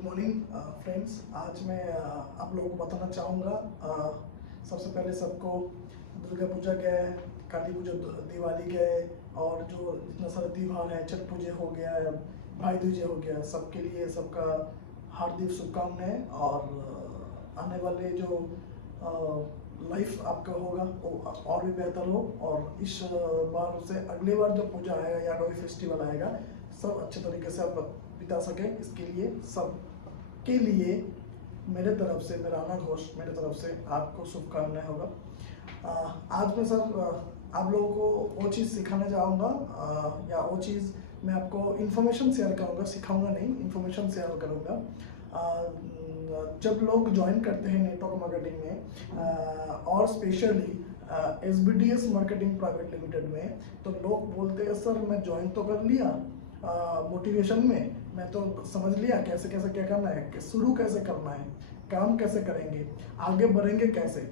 Good morning friends. आज मैं आप लोगों को बताना चाहूँगा। सबसे पहले सबको दुर्गा पूजा गए, काली पूजा, दिवाली गए, और जो जितना सारे त्यौहार है, छठ पूजा हो गया, भाई दूज हो गया, सबके लिए सबका हार्दिक शुभकामनाएं। और आने वाले जो लाइफ आपका होगा वो और भी बेहतर हो, और इस बार से अगली बार जो पूजा आएगा या कोई फेस्टिवल आएगा सब अच्छे तरीके से आप बिता सकें। इसके लिए सब के लिए मेरे तरफ से, मेरा आना घोष मेरे तरफ से आपको शुभकामनाएं होगा। आज मैं सर आप लोगों को वो चीज़ सिखाना चाहूँगा, या वो चीज़ मैं आपको इन्फॉर्मेशन शेयर करूँगा, सिखाऊंगा नहीं, इन्फॉर्मेशन शेयर करूँगा। जब लोग ज्वाइन करते हैं नेटवर्क मार्केटिंग में, और specially SBDS marketing private limited में, तो लोग बोलते हैं सर मैं ज्वाइन तो कर लिया मोटिवेशन में, मैं तो समझ लिया कैसे कैसे क्या करना है, शुरू कैसे करना है, काम कैसे करेंगे, आगे बढ़ेंगे कैसे,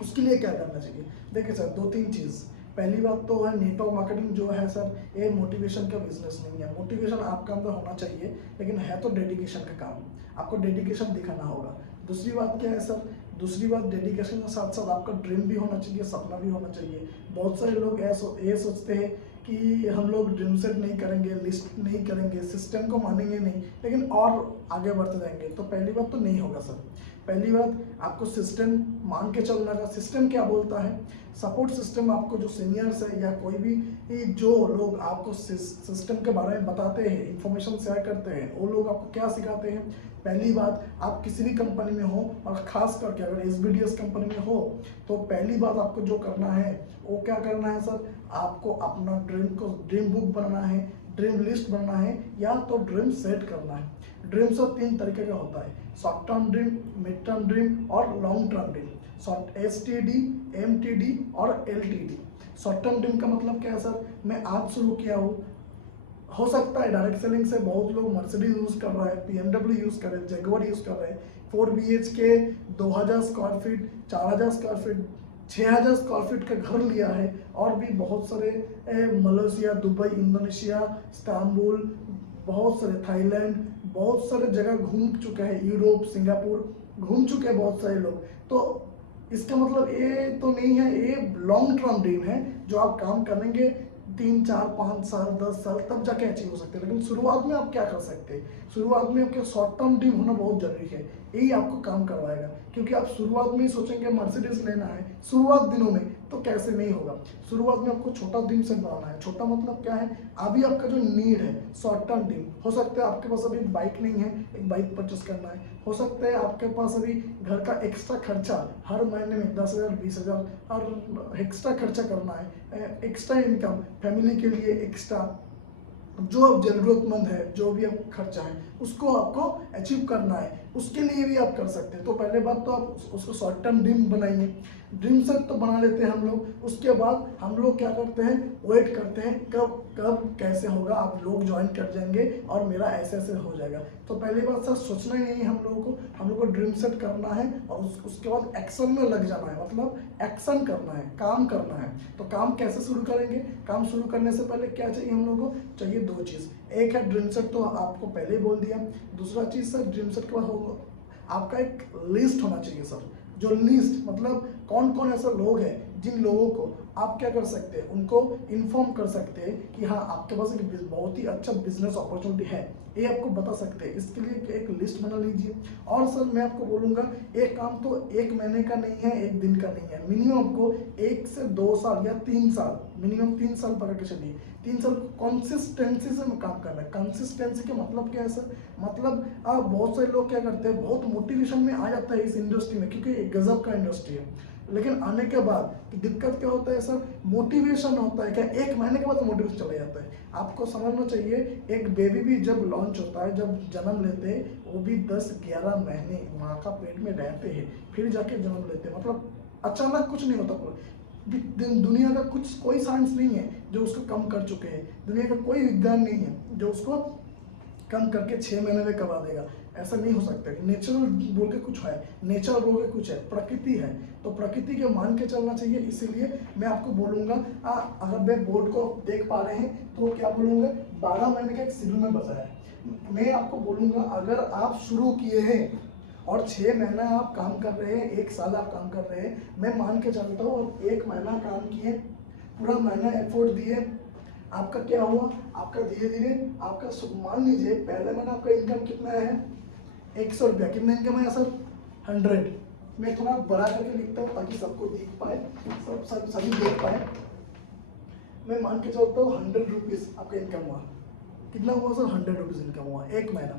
उसके लिए क्या करना चाहिए। देखिए सर, दो तीन चीज़। पहली बात तो है, नेटवर्क मार्केटिंग जो है सर, ये मोटिवेशन का बिजनेस नहीं है। मोटिवेशन आपका अंदर होना चाहिए, लेकिन है तो डेडिकेशन का काम। आपको डेडिकेशन दिखाना होगा। दूसरी बात क्या है सर, दूसरी बात डेडिकेशन के साथ साथ आपका ड्रीम भी होना चाहिए, सपना भी होना चाहिए। बहुत सारे लोग ये सोचते हैं कि हम लोग ड्रीम सेट नहीं करेंगे, लिस्ट नहीं करेंगे, सिस्टम को मानेंगे नहीं, लेकिन और आगे बढ़ते जाएंगे। तो पहली बात तो नहीं होगा सर। पहली बात, आपको सिस्टम मान के चलना का। सिस्टम क्या बोलता है, सपोर्ट सिस्टम। आपको जो सीनियर्स है या कोई भी जो लोग आपको सिस्टम के बारे में बताते हैं, इंफॉर्मेशन शेयर करते हैं, वो लोग आपको क्या सिखाते हैं। पहली बात, आप किसी भी कंपनी में हो, और खास करके अगर SBDS कंपनी में हो, तो पहली बात आपको जो करना है वो क्या करना है सर, आपको अपना ड्रीम बुक बनाना है, ड्रीम लिस्ट बनाना है, या तो ड्रीम सेट करना है। ड्रीम सब तीन तरीके का होता है, short term dream, mid term dream और long term dream. Short STD, MTD और LTD। शॉर्ट टर्म ड्रीम का मतलब क्या है सर, मैं आज शुरू किया हूँ, हो सकता है डायरेक्ट सेलिंग से बहुत लोग मर्सिडीज यूज कर रहा है, BMW यूज कर रहे हैं, जगुआर यूज कर रहे हैं, 4 BHK 2000 square feet, 4000 square feet, 6000 square feet का घर लिया है, और भी बहुत सारे मलेशिया, दुबई, इंडोनेशिया, इस्तांबुल, बहुत सारे थाईलैंड, बहुत सारे जगह घूम चुके हैं, यूरोप, सिंगापुर घूम चुके हैं बहुत सारे लोग। तो इसका मतलब ये तो नहीं है, ये लॉन्ग टर्म ड्रीम है जो आप काम करेंगे 3, 4, 5 साल, 10 साल, तब जाके अचीव हो सकते हैं। लेकिन शुरुआत में आप क्या कर सकते हैं, शुरुआत में आपके शॉर्ट टर्म ड्रीम होना बहुत जरूरी है। यही आपको काम करवाएगा, क्योंकि आप शुरुआत में ही सोचेंगे मर्सिडीज लेना है शुरुआत दिनों में, तो कैसे नहीं होगा। शुरुआत में आपको छोटा ड्रीम सेट बनाना है। छोटा मतलब क्या है, अभी आपका जो नीड है, शॉर्ट टर्म ड्रीम हो सकता है आपके पास अभी बाइक नहीं है, एक बाइक परचेस करना है। हो सकता है आपके पास अभी घर का एक्स्ट्रा खर्चा हर महीने में 10,000, 20,000 और एक्स्ट्रा खर्चा करना है, एक्स्ट्रा इनकम फैमिली के लिए एक्स्ट्रा, जो अब जरूरतमंद है, जो भी अब खर्चा है, उसको आपको अचीव करना है। उसके लिए भी आप कर सकते हैं। तो पहले बात तो आप उसको शॉर्ट टर्म ड्रीम बनाइए। ड्रीम सेट तो बना लेते हैं हम लोग। उसके बाद हम लोग क्या करते हैं, वेट करते हैं कब कब कैसे होगा, आप लोग ज्वाइन कर जाएंगे और मेरा ऐसे ऐसे हो जाएगा। तो पहली बात सर, सोचना ही नहीं है हम लोगों को ड्रीम सेट करना है, और उसके बाद एक्शन में लग जाना है, मतलब एक्शन करना है, काम करना है। तो काम कैसे शुरू करेंगे, काम शुरू करने से पहले क्या चाहिए हम लोगों को, चाहिए दो चीज़। एक है ड्रीम सेट, तो आपको पहले ही बोल दिया। दूसरा चीज़ सर, ड्रीम सेट के बाद आपका एक लिस्ट होना चाहिए सर। जो लिस्ट मतलब कौन कौन ऐसे लोग हैं जिन लोगों को आप क्या कर सकते हैं, उनको इन्फॉर्म कर सकते हैं कि हाँ आपके पास एक बहुत ही अच्छा बिजनेस अपॉर्चुनिटी है, ये आपको बता सकते हैं। इसके लिए एक लिस्ट बना लीजिए। और सर मैं आपको बोलूँगा, एक काम तो 1 महीने का नहीं है, 1 दिन का नहीं है, मिनिमम आपको 1 से 2 साल या 3 साल, मिनिमम 3 साल पकड़ के चलिए। 3 साल कंसिस्टेंसी से काम करना है। कंसिस्टेंसी का मतलब क्या है सर, मतलब बहुत सारे लोग क्या करते हैं, बहुत मोटिवेशन में आ जाता है इस इंडस्ट्री में, क्योंकि एक गजब का इंडस्ट्री है। लेकिन आने के बाद दिक्कत क्या होता है सर, मोटिवेशन होता है क्या, 1 महीने के बाद मोटिवेशन चला जाता है। आपको समझना चाहिए, एक बेबी भी जब लॉन्च होता है, जब जन्म लेते हैं, वो भी 10-11 महीने माँ का पेट में रहते हैं, फिर जाके जन्म लेते हैं। मतलब अचानक कुछ नहीं होता। दुनिया का कोई साइंस नहीं है जो उसको कम कर चुके हैं, दुनिया का कोई विज्ञान नहीं है जो उसको कम करके 6 महीने में करवा देगा, ऐसा नहीं हो सकता। नेचुरल बोल के कुछ है, नेचर बोल के कुछ है, प्रकृति है, तो प्रकृति के मान के चलना चाहिए। इसीलिए मैं आपको बोलूँगा, अगर मैं बोर्ड को देख पा रहे हैं तो क्या बोलूँगा, 12 महीने का एक शेड्यूल में बचा है। मैं आपको बोलूँगा अगर आप शुरू किए हैं और 6 महीना आप काम कर रहे हैं, 1 साल आप काम कर रहे हैं, मैं मान के चलता हूँ और 1 महीना काम किए, पूरा महीना एफर्ट दिए, आपका क्या हुआ, आपका धीरे धीरे आपका मान लीजिए पहले महीना आपका इनकम कितना है, 100 रुपया। कितना इनकम है सर, 100। मैं थोड़ा बड़ा करके लिखता हूँ ताकि सबको दिख पाए, सभी देख पाए। मैं मान के चलता हूँ 100 रुपीज़ आपका इनकम हुआ। कितना हुआ सर, 100 रुपीज़ इनकम हुआ 1 महीना।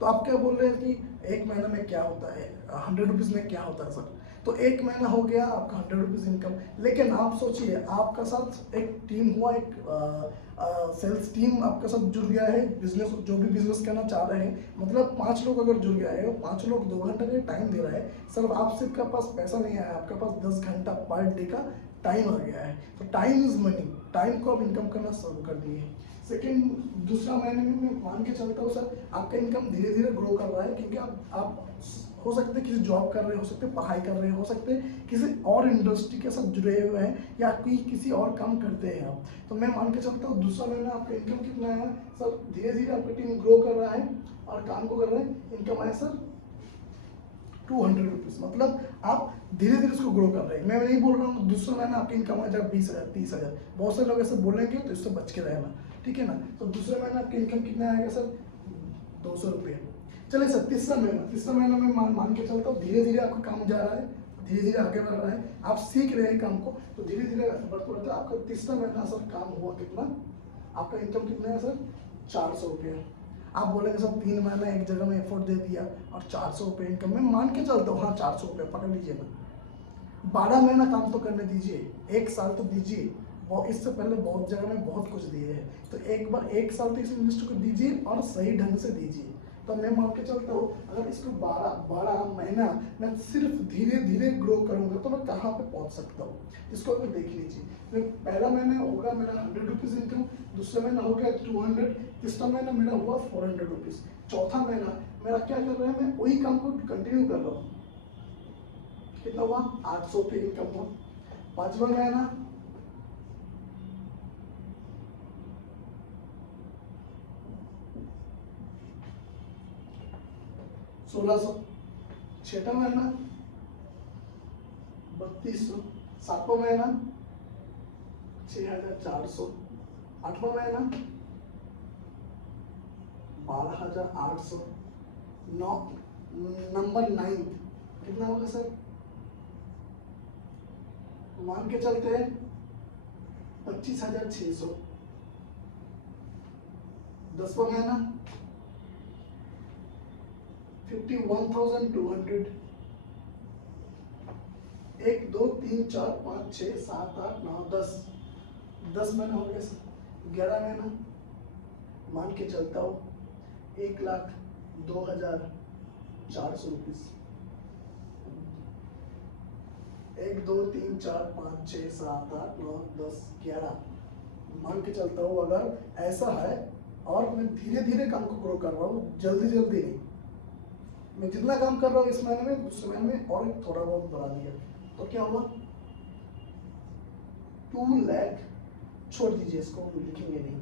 तो आप क्या बोल रहे हैं कि 1 महीना में क्या होता है, 100 रुपीज़ में क्या होता है सर। तो 1 महीना हो गया आपका 100 रुपीज़ इनकम। लेकिन आप सोचिए आपका साथ एक टीम हुआ, एक सेल्स टीम आपके साथ जुड़ गया है, बिजनेस जो भी बिजनेस करना चाह रहे हैं, मतलब 5 लोग अगर जुड़ गया है और 5 लोग 2 घंटे का टाइम दे रहा है सर, आप सिर्फ का पास पैसा नहीं आया, आपके पास 10 घंटा पर डे का टाइम आ गया है। तो टाइम इज मनी, टाइम को आप इनकम करना शुरू कर दिए। सेकेंड, दूसरा महीने में मैं मान के चलता हूँ सर, आपका इनकम धीरे धीरे ग्रो कर रहा है, क्योंकि आप हो सकते हैं किसी जॉब कर रहे हो सकते हैं पढ़ाई कर रहे हो सकते हैं किसी और इंडस्ट्री के साथ जुड़े हुए हैं या कोई किसी और काम करते हैं आप। तो मैं मान के चलता हूँ दूसरा महीना आपका इनकम कितना है सर, धीरे धीरे आपकी टीम ग्रो कर रहा है और काम को कर रहे हैं, इनकम है सर 200 रुपीज़। मतलब आप धीरे धीरे इसको ग्रो कर रहे हैं। मैं नहीं बोल रहा हूँ दूसरा महीना आपकी इनकम है जब 20,000 30,000, बहुत से लोग ऐसे बोलेंगे तो इससे बच के रहना, ठीक है ना। तो दूसरे महीना आपकी इनकम कितना आएगा सर, 200 रुपये। चलिए सर तीसरा महीना में मान के चलता हूँ धीरे धीरे आपका काम जा रहा है, धीरे धीरे आगे बढ़ रहा है, आप सीख रहे हैं काम को, तो धीरे धीरे बढ़ते बढ़ते आपका तीसरा महीना सर काम हुआ कितना, आपका इनकम कितना है सर, 400 रुपये। आप बोलेंगे सर 3 महीना एक जगह में एफर्ट दे दिया और 400 रुपये इनकम, में मान के चलता हूँ हाँ 400 रुपये पकड़ लीजिए ना। 12 महीना काम तो करने दीजिए, 1 साल तो दीजिए, वो इससे पहले बहुत जगह में बहुत कुछ दिए हैं, तो एक बार 1 साल तो इस इंडस्ट्री को दीजिए और सही ढंग से दीजिए। तो मैं मान के चलता हूँ अगर इसको 12 महीना मैं सिर्फ धीरे धीरे ग्रो करूँगा तो मैं कहाँ पे पहुँच सकता हूँ, इसको अगर देख लीजिए। मैं पहला महीना होगा मेरा 100 रुपीज़ इनकम, दूसरा महीना हो गया 200, तीसरा महीना मेरा हुआ 400 रुपीज़, चौथा महीना मेरा क्या कर रहा है, मैं वही काम को कंटिन्यू कर रहा हूँ, कितना हुआ 800 रुपये इनकम हुआ। पांचवा महीना 1600, छठा महीना 3200, सातवां महीना 6400, आठवां महीना 12800, नंबर 9 कितना होगा सर, मान के चलते हैं 25,600, 10वां महीना 51,200, 1 2 3 4 5 6 7 8 9 10, 10 महीना हो गया सर। 11 महीना मान के चलता हूँ 1,02,400 रुपीज़, 1 2 3 4 5 6 7 8 9 10 11 मान के चलता हूँ। अगर ऐसा है और मैं धीरे धीरे काम को ग्रो कर रहा हूँ, जल्दी जल्दी नहीं, मैं जितना काम कर रहा हूँ इस महीने में दूसरे महीने में और थोड़ा बहुत बढ़ा दिया, तो क्या हुआ 2 लाख, छोड़ दीजिए इसको लिखेंगे नहीं,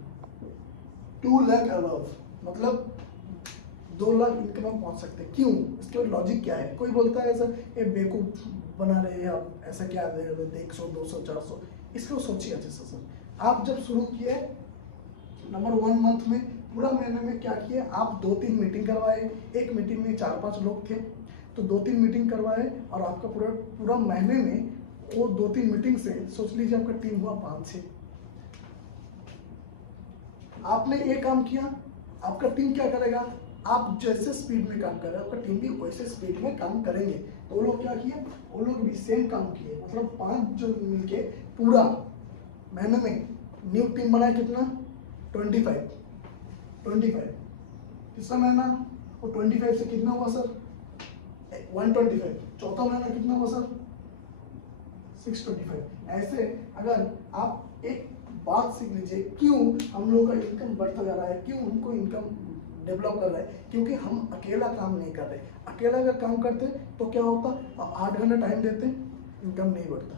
2 लाख अबव, मतलब 2 लाख इनकम में पहुंच सकते हैं। क्यों, इसके लॉजिक क्या है। कोई बोलता है सर ये बेवकूफ बना रहे हैं आप, ऐसा क्या दे रहे थे 100 200 400, इसको सोचिए अच्छे से सर। आप जब शुरू किए नंबर 1 मंथ में पूरा महीने में क्या किए, आप 2-3 मीटिंग करवाए, एक मीटिंग में 4-5 लोग थे तो 2-3 मीटिंग करवाए और आपका पूरा महीने में वो 2-3 मीटिंग से सोच लीजिए आपका टीम हुआ 5-6। आपने ये काम किया, आपका टीम क्या करेगा, आप जैसे स्पीड में काम कर रहे हैं आपका टीम भी वैसे स्पीड में काम करेंगे। तो वो लोग क्या किए, वो लोग भी सेम काम किए, मतलब 5 जो मिलके पूरा महीने में न्यू टीम बनाया कितना 25। तीसरा महीना वो 25 से कितना हुआ सर 125, चौथा महीना कितना हुआ सर 625। ऐसे अगर आप एक बात सीख लीजिए, क्यों हम लोग का इनकम बढ़ता जा रहा है, क्यों हमको इनकम डेवलप कर रहे हैं, क्योंकि हम अकेला काम नहीं कर रहे। अकेला अगर काम करते तो क्या होता, आप 8 घंटा टाइम देते, इनकम नहीं बढ़ता।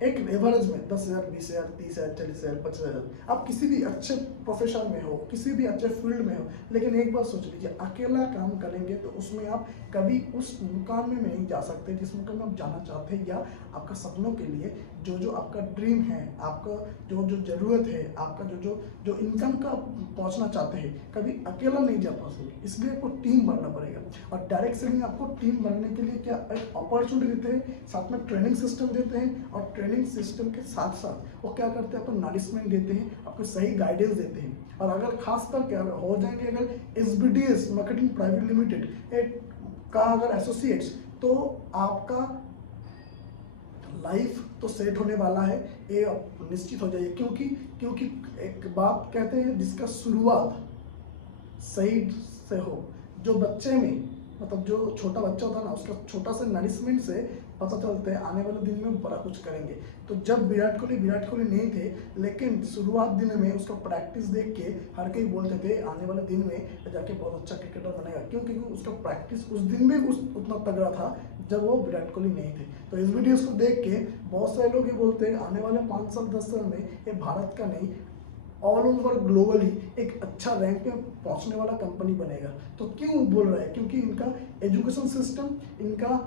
एक एवरेज में 10,000, 20,000, 30,000, 40,000, 50,000, आप किसी भी अच्छे प्रोफेशन में हो, किसी भी अच्छे फील्ड में हो, लेकिन एक बात सोच लीजिए, अकेला काम करेंगे तो उसमें आप कभी उस मुकाम में नहीं जा सकते जिस मुकाम में आप जाना चाहते हैं, या आपका सपनों के लिए जो जो आपका ड्रीम है, आपका जो जो ज़रूरत है, आपका जो जो जो इनकम का पहुंचना चाहते हैं, कभी अकेला नहीं जा पाओगे। इसलिए आपको टीम बनना पड़ेगा। और डायरेक्ट सेलिंग आपको टीम बनने के लिए क्या एक अपॉर्चुनिटी देते हैं, साथ में ट्रेनिंग सिस्टम देते हैं, और ट्रेनिंग सिस्टम के साथ साथ वो क्या करते हैं, आपको नॉरिशमेंट देते हैं, आपको सही गाइडेंस देते हैं। और अगर खासकर क्या हो जाएंगे, अगर SBDS मार्केटिंग प्राइवेट लिमिटेड का अगर एसोसिएट्स, तो आपका लाइफ तो सेट होने वाला है, ये निश्चित हो जाइए। क्योंकि एक बात कहते हैं, जिसका शुरुआत सही से हो, जो बच्चे में मतलब जो छोटा बच्चा होता है ना, उसका छोटा सा नरिशमेंट से पता चलता है आने वाले दिन में बड़ा कुछ करेंगे। तो जब विराट कोहली नहीं थे, लेकिन शुरुआत दिन में उसका प्रैक्टिस देख के हर कोई बोलते थे आने वाले दिन में जाके बहुत अच्छा क्रिकेटर बनेगा, क्योंकि उसका प्रैक्टिस उस दिन में उतना तगड़ा था जब वो विराट कोहली नहीं थे। तो इस वीडियो को देख के बहुत सारे लोग ये बोलते हैं आने वाले 5 साल 10 साल में ये भारत का नहीं, ऑल ओवर ग्लोबली एक अच्छा रैंक में पहुंचने वाला कंपनी बनेगा। तो क्यों बोल रहा है, क्योंकि इनका एजुकेशन सिस्टम, इनका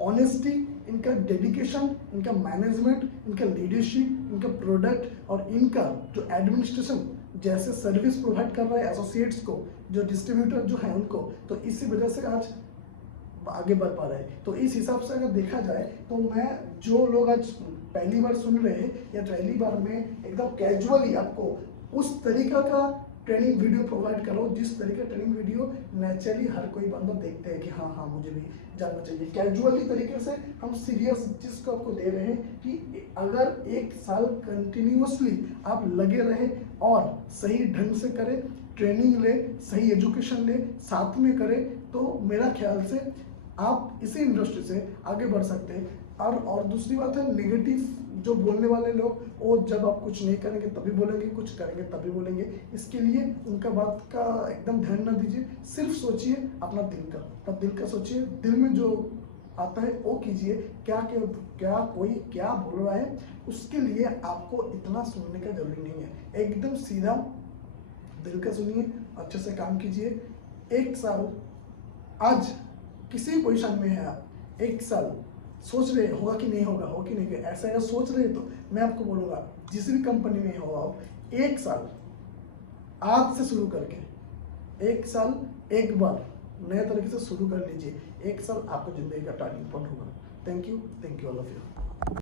ऑनेस्टी, इनका डेडिकेशन, इनका मैनेजमेंट, इनका लीडरशिप, इनका प्रोडक्ट और इनका जो एडमिनिस्ट्रेशन जैसे सर्विस प्रोवाइड कर रहा है एसोसिएट्स को, जो डिस्ट्रीब्यूटर जो है उनको, तो इसी वजह से आज आगे बढ़ पा रहे हैं। तो इस हिसाब से अगर देखा जाए तो मैं जो लोग आज पहली बार सुन रहे हैं या पहली बार में एकदम कैजुअली आपको उस तरीका का ट्रेनिंग वीडियो प्रोवाइड करो, जिस तरीके का ट्रेनिंग वीडियो नेचुरली हर कोई बंदा देखते हैं कि हाँ मुझे भी जानना चाहिए। कैजुअली तरीके से हम सीरियस चीज को आपको दे रहे हैं कि अगर 1 साल कंटिन्यूअसली आप लगे रहे और सही ढंग से करें, ट्रेनिंग ले, सही एजुकेशन ले, साथ में करें, तो मेरा ख्याल से आप इसी इंडस्ट्री से आगे बढ़ सकते हैं। और दूसरी बात है, नेगेटिव जो बोलने वाले लोग, वो जब आप कुछ नहीं करेंगे तभी बोलेंगे, कुछ करेंगे तभी बोलेंगे। इसके लिए उनका बात का एकदम ध्यान न दीजिए, सिर्फ सोचिए अपना दिल का सोचिए, दिल में जो आता है वो कीजिए। क्या कोई क्या बोल रहा है उसके लिए आपको इतना सुनने का जरूरी नहीं है, एकदम सीधा दिल का सुनिए, अच्छे से काम कीजिए। 1 साल आज किसी पोजीशन में है आप, 1 साल सोच रहे होगा कि नहीं होगा, हो कि नहीं, ऐसा अगर सोच रहे तो मैं आपको बोलूँगा जिस भी कंपनी में हो आप, 1 साल आज से शुरू करके 1 साल एक बार नए तरीके से शुरू कर लीजिए। 1 साल आपको जिंदगी का टर्निंग पॉइंट होगा। Thank you all of you.